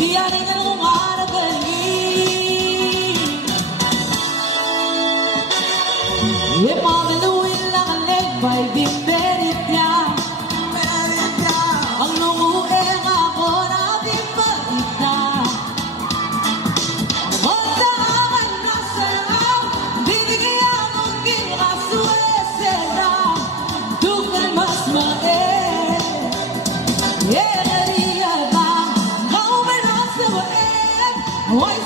Diyanin ang umaragali E pamaluin lang ang legbay di merit niya Ang lumueng ako na di balik na Ang daaman na sarap Binigyan mong kinasuwese na Dukan mas maet Yeah, yeah, yeah, Why